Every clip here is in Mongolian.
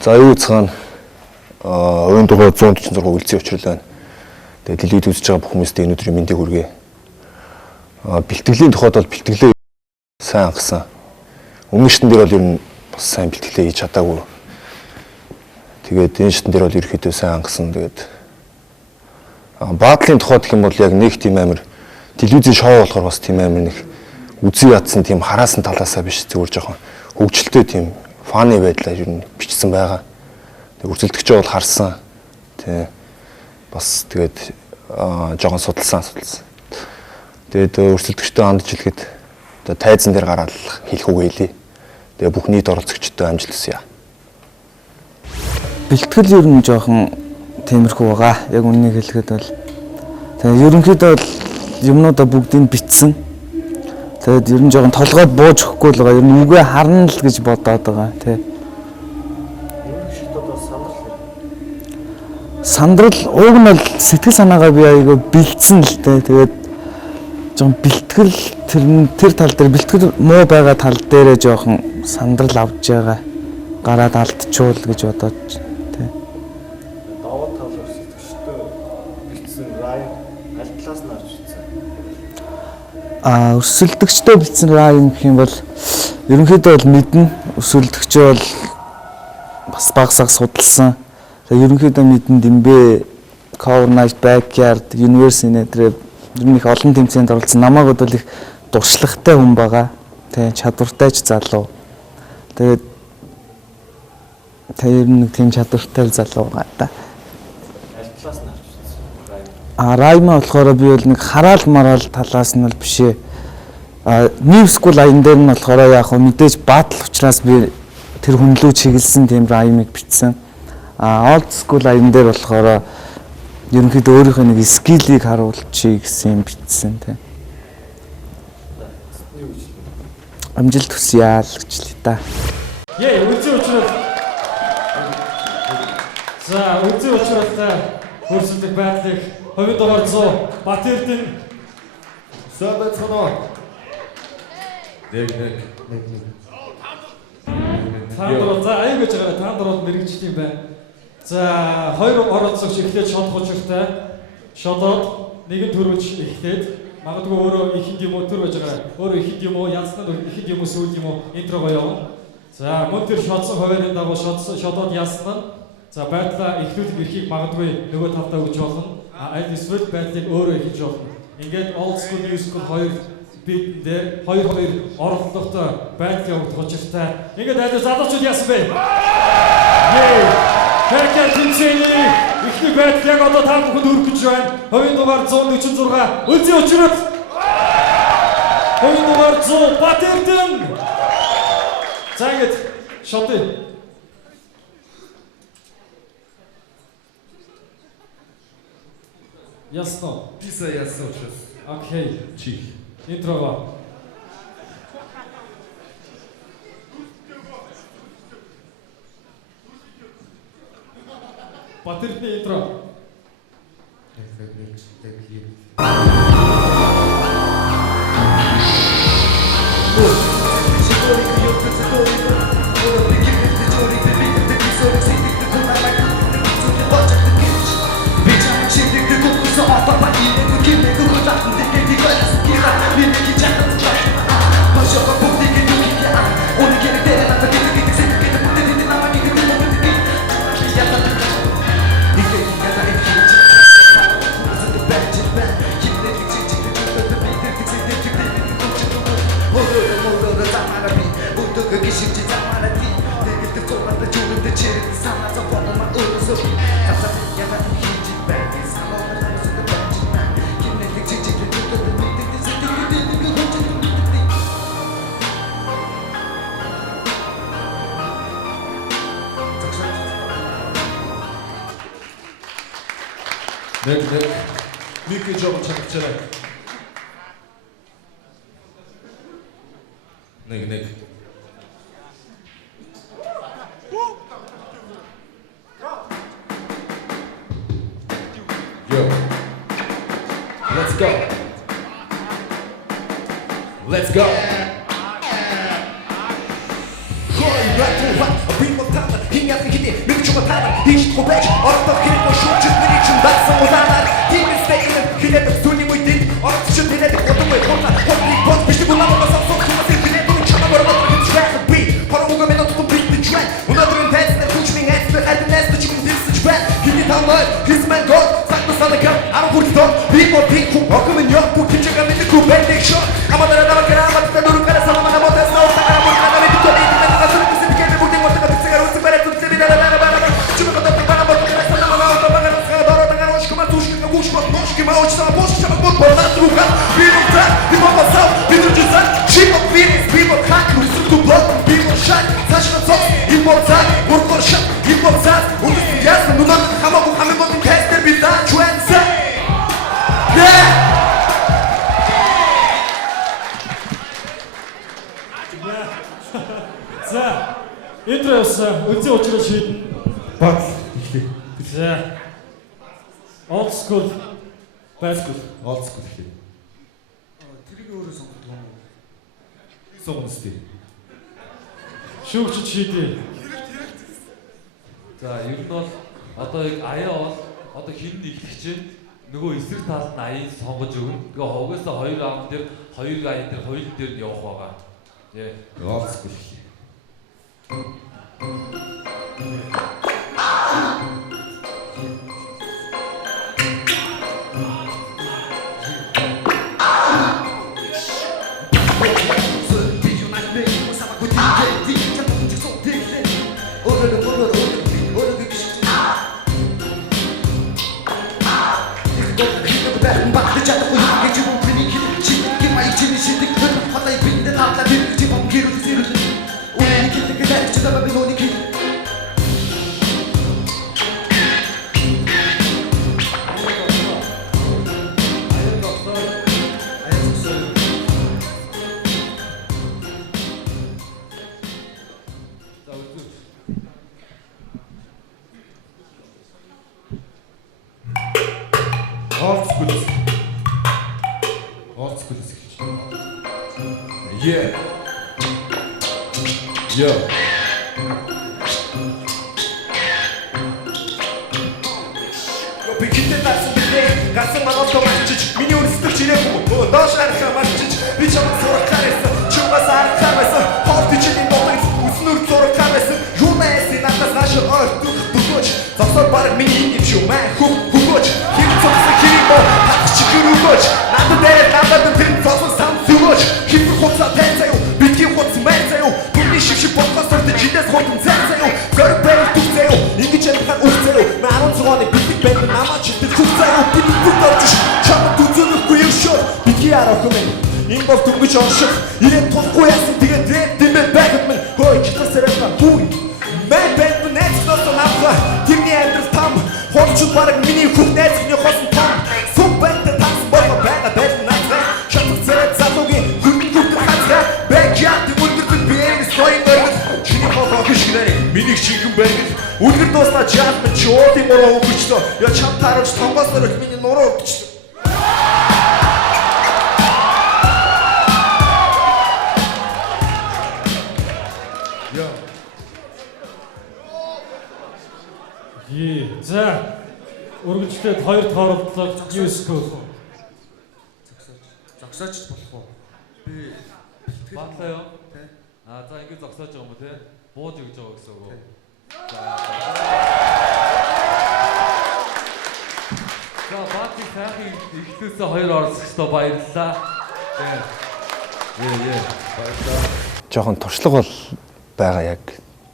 За юу цаана ойн дугаар 146 үлцэн учрал байна. Тэгээд дэлгийд үзэж байгаа бүх хүмүүстээ энэ өдрийн мэндийг хүргэе. Бэлтгэлийн тухайд бол бэлтгэлээ сайн хангасан. Өмнө шатн дээр бол ер нь бас сайн бэлтгэлээ хийж чадаагүй. Тэгээд энэ шатн дээр бол ерөөхдөө сайн хангасан. Тэгээд баадлын тухайд гэх юм бол яг нэг тийм амир телевизийн шоу болохоор бас тийм амир нэг үзий ядсан тийм хараасан талаасаа биш зүгээр жоохон хөгжилтэй тийм фаны байдлаар ер нь бичсэн байгаа. Тэг үргэлжлэгчээ бол харсан. Тэ бас тэгээд жоохон судалсан. Тэгээд өрсөлдөгчтэй хандж хэлэхэд одоо тайзан дээр гараад хэлэх үг хэлье. Тэгээ бүх нийт оролцогчтой амжилт хүсье. Бэлтгэл ер нь жоохон тиймэрхүү байгаа. Яг үннийг хэлэхэд бол тэгээ ерөнхийдөө бол юмнуудаа бүгдийг бичсэн. Тэгээд ер нь жоохон толгойд бууж өгөхгүй л байгаа. Ер нь үгээ харна л гэж бодоод байгаа тий. Сандрал уг нь бол сэтгэл санаагаа би айгаа бэлдсэн л дээ. Тэгээд жоохон бэлтгэл тэр тал дээр бэлтгэл муу байгаа тал дээрээ жоохон сандрал авж байгаа. Гараад алдчихвол гэж бодоод тий. Даваа тал өрсөлдөгчтэй бэлдсэн райм аль талаас нь авч ирсэн? Өрсөлдөгчтэй бэлдсэн райм гэх юм бол ерөнхийдөө бол мэднэ. Өрсөлдөгчөө бол бас багсаг судалсан. Ерөнхийдөө мэдэн Дэмбэ, Cover Night, Backyard, Universe нэтэр ер нь их олон тэмцээнд оролцсон. Намайг бол их дуршлагтай хүн байгаа. Тэ чадвартай ч залуу. Тэгээд тэр нэг тийм чадвартай залуу байгаа да. Аль талаас нь авч ирсэн? Райма болохоор би бол нэг хараал мараал талаас нь бол бишээ. New School аян дээр нь болохоор яг мэдээж баатал учраас би тэр хүнлүү чиглэсэн тийм раймыг бичсэн. Old School аян дээр болохоор ерөнхийдөө өөрийнхөө нэг скиллийг харуулчих гэсэн юм бичсэн тийм. Амжилт хүсье л гэж л та. Үзий учрал. За үзий учралтай хөрсөлдөг байдлыг хувийн дугаар 100 Батэрдэн Сабацханаа. Нэг. Таандрол за аяг гэж байгаа таандрол мэрэгчтэй байна. За хоёр оролцогч эхлээд шот хучиртай шодоод нэгэн төрөж эхлээд магадгүй өөрөө ихэнд юм уу төр байж байгаа. Өөрөө ихэнд юм уу янзнаад ихэнд юм уу сүүл юм уу интрого явна. За мөн тэр шотсон хуваарийн дагуу шодоод яснаа. За байдлаа эхлүүлэх эрхийг магадгүй нөгөө талдаа өгч болно. Аль эсвэл байдлыг өөрөө хийж болно. Ингээд Old School New School хоёр бид дээр хоёр оролцогчтой байдал явуулах учиртай. Ингээд аль залуучууд яасан бэ? Хэрхэн тэнцээний ихний байдал яг одоо та бүхэнд хүрэх гэж байна. Хувийн дугаар 146 үзий учрал. Хувийн дугаар 100 Батэрдэн. За ингээд шотыг. Ясно. Писа ясно сейчас. Окей. Чих. Интрого. Батэрдний интро. Нэг. Микки жоо чагчаарай. Нэг. Yo. Let's go. Let's go. People talk, he got to get it. таанар хийхгүй байж ордох хэрэггүй шүүж бидний чинь дагсан улаанаар тиймээс тэйгэн хилээд сүлийн үедэд ордч нэлээд годомой хонда хотрыг бод биш гунамаас авсан хүмүүс хилээд чамаа бороо хийж би парууга минут бит трай өнөөдрийн тайзнаар хүчний хайцтай хаднаас ч юм дисэж байна хиний тамаа хисмэн гол сагтасалка аргуртон би бод оком нёр путичга мэдгүй бэлдэг шо амадара давакара амадта дурукара саламана мотас наутара моркана мэдгүй мэдээ насрын сэбикээ бүгдийн мотога цэгэр үсэг барай түлцээ бидара бара чимэко датбара мотога саламана аутабага дора дагар ошкома тушка гушко ножки маучса бошка бод борнат рука бирукта бимопаса бидружса чипок вирис бибок хак русук блок бибок шак сашна сос импорта буркорша импорта үгс ясна нунан хамаагүй хамаагүй тестер бида чуэнса За, интроос үзий учраас шийдэн. Батл ихлэ. За. Old school, bad school. Олцгүй ихлэ. Тэрийг өөрөө сонгодог юм уу? Сонгоно. Шүүгч шийдээ. За, ер нь бол одоо яг аяа бол одоо хин нэглэх чинь нөгөө эсрэг талд нь аяыг сонгож өгнө. Тэгээ угаасаа хоёр ам дээр хоёр аян дээр хоёул дээр нь явах байгаа. Тий. Олцгүй ихлэ. Yeah. Yo. Бикитэ тасан битээ гасан манаас томчиж миний өрсөлдөж ирээгүй доош харахаа марчиж би чамд сурах харсан чугаас харахаа байсан ховт чинь ботог үснүр зурах харсан юунаас надаас нааш ойртох дөгөөч завсар баг миний юм шүү мэн хөгөөч хин цогсон химбо хатч гөрөгөөч надад дээр надад тэр цогсон сан зүгөөч хин хуцаа тайцаа юу битгий хуц мэрцаа юу бүний шиг бодгоос орд жидээс хотон цайцаа юу зөр бэр түцээ юу ингэж амхан үхцээ юу маарон цогооны битгий бэнд намаач тэр түцээ юу бид бүгдж чамд түзүүлэхгүй юм шүү битгий арах юм энэ бол дүнгиж онших ирээд тулахгүй яасан тэгээд дэд дэмэ бэкэт мэн хой читасэрэ бүгд мэн бэнд нэцнос нафла тэрний амьдрал там хончуд баг миний хүн найзны хосон там супбэнд тас боо бага бэд нацрэ чамд зэрэг залуугийн хүнд хацгаа бэкяд мөлдөрт биеийн стоин дөрөв чиний хоо гიშгнэрэ миний чихэн бэргэл үлгэр дуусна чамд чуудын мөрөө өгчлөө я чам тааруулж тонгоос дөрөв миний нуруу өгчлөө За, үргэлжлээд хоёр тооруулдлаа New School. Зогсооч болох уу? Би Батлаа юу? Тий. За ингэ зогсоож байгаа юм уу те? Бууж өгч байгаа гэсэн үг үү? За баатыг сайхан ихлээсээ хоёр оролцогчдоо баярлалаа. Ээ. Баярлалаа. Жохон туршлага бол байгаа яг.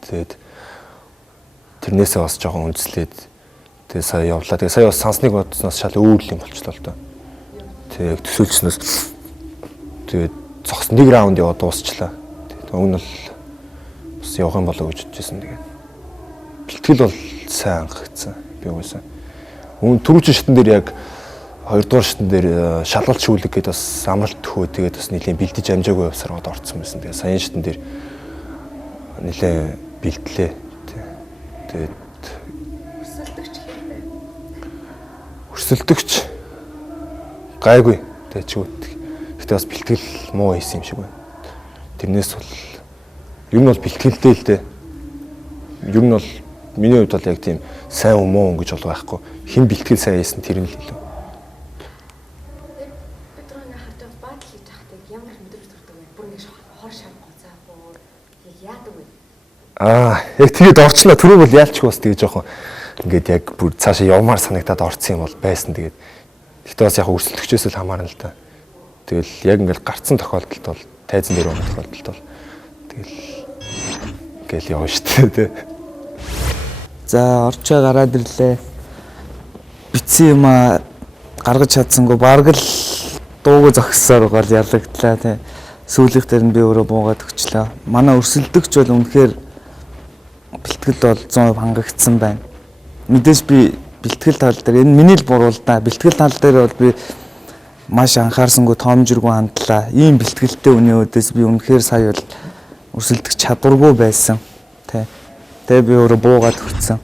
Тэгээд тэрнээсээ бас жоохон үндэслээд тэгээ сая явлаа. Тэгээ сая бас сансныг бодсноос шал өөр юм болчихлоо л доо. Тэгээ төсөөлснөөс тэгээ зогс нэг раунд яваад дуусчлаа. Тэгээ өгн бол бас явах юм болоо гэж бодчихсон. Тэгээ бэлтгэл бол сайн анхагдсан. Би угаасаа түрүүч шатн дээр яг 2 дугаар шатн дээр шалгалт шүүлэг гэдээ бас амралт төхөө тэгээд бас нэлийн бэлдэж амжаагүй явсараад орцсон байсан. Тэгээ саяын шатн дээр нэлээ бэлтлээ. Тэгээд өрсөлдөгч гайгүй тэгээд ч үт. Гэтэ бас бэлтгэл муу хийсэн юм шиг байна. Тэрнээс бол ер нь бол бэлтгэлтэй л дээ. Ер нь бол миний хувьд бол яг тийм сайн уу муу гэж бол байхгүй. Хэн бэлтгэл сайн хийсэн тэр нь л илүү. Бид түрүүний харж байгаа баатал хийж байхдаа ямар их мэдрэмж төрдөг вэ? Бүр нэг хор шар гоцаахгүй яг яадаг вэ? Яг тэгээд орчлоо түрүү бол яалчгүй бас тэгээ жоохон ингээд яг бүр цаашаа явмаар санагтаад орцсон юм бол байсан тэгээд. Гэхдээ бас яг өрсөлдөгчөөс л хамаарна л да. Тэгэл яг ингээд гарцсан тохиолдолд бол тайзан дээр байгаа тохиолдолд бол тэгэл ингээл явна шүү дээ. За орчоо гараад ирлээ. Битсэн юм гаргаж чадсангүй бараг л дууг зогссоор гол ялагдлаа тий. Сүүлийнх дээр нь би өөрөө буугаад өгчлөө. Манай өрсөлдөгч бол үнэхээр бэлтгэл бол 100% хангагдсан байна. Мэдээж би бэлтгэл тал дээр энэ миний л буруу л да. Бэлтгэл тал дээр бол би маш анхаарсангүй тоомжиргүй хандлаа. Ийм бэлтгэлтэй үний өдөөс би үнэхээр сая бол өрсөлдөх чадваргүй байсан. Тэ. Тэгээ би өөрөө буугаад өгсөн.